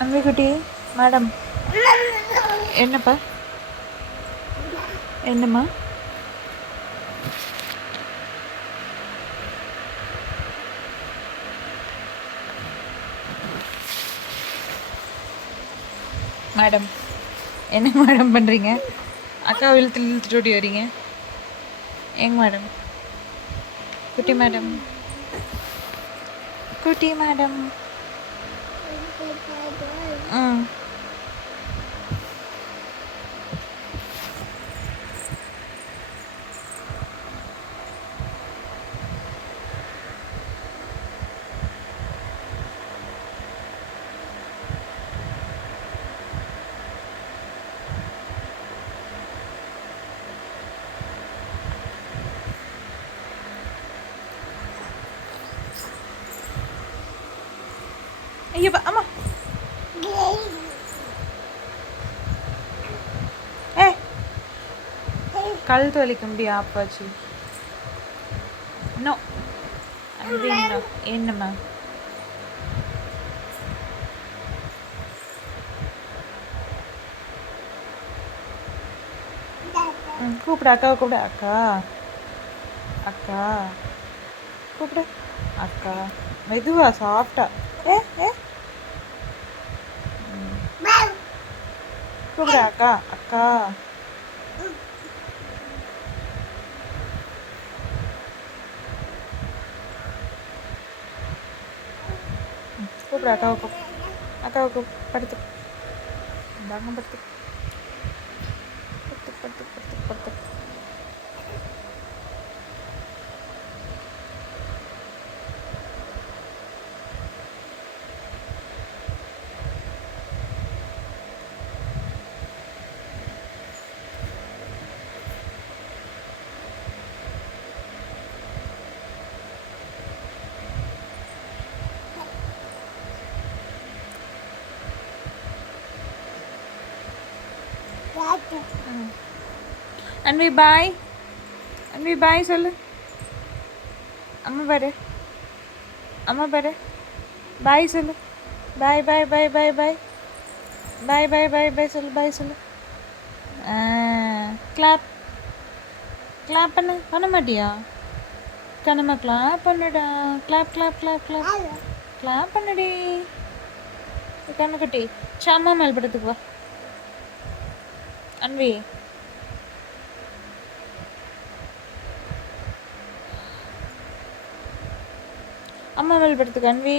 அன்விக்குட்டி madam என்னப்பா என்னம்மா madam என்ன மேடம் பண்ணுறீங்க? அக்கா இழுத்துட்டு ஓடி வரீங்க ஏங்க மேடம்? குட்டி மேடம் குட்டி மேடம் ம் ஐயோ அம்மா ஏ கழுத்து வலிக்க முடியும் ஆப்பாச்சு நோ அன்பிங்களா என்னம்மா கூப்பிடு அக்காவை கூப்பிடு அக்கா அக்கா கூப்பிடு அக்கா மெதுவா சாஃப்டா ஏ ஏ கூப்பிடு அக்கா அக்கா கூப்பிடு அக்காவை கூப்பிடு அக்காவை கூப்பிடு படுத்து இந்தாங்க படுத்து படுத்து படுத்து படுத்து படுத்து அன்வி பாய் அன்வி பாய் சொல்லு அம்மா பாரு அம்மா பாரு பாய் சொல்லு பாய் பாய் பாய் பாய் பாய் பாய் பாய் பாய் பாய் சொல்லு பாய் சொல்லு கிளாப் கிளாப் பண்ண மாட்டியா கண்ணம்மா கிளாப் பண்ணுடா clap clap clap clap clap பண்ணுடி கண்ணுக்குட்டி சாமா மேல் படத்துக்கு வா அன்வி அம்மா மேல் படத்துக்கு அன்வி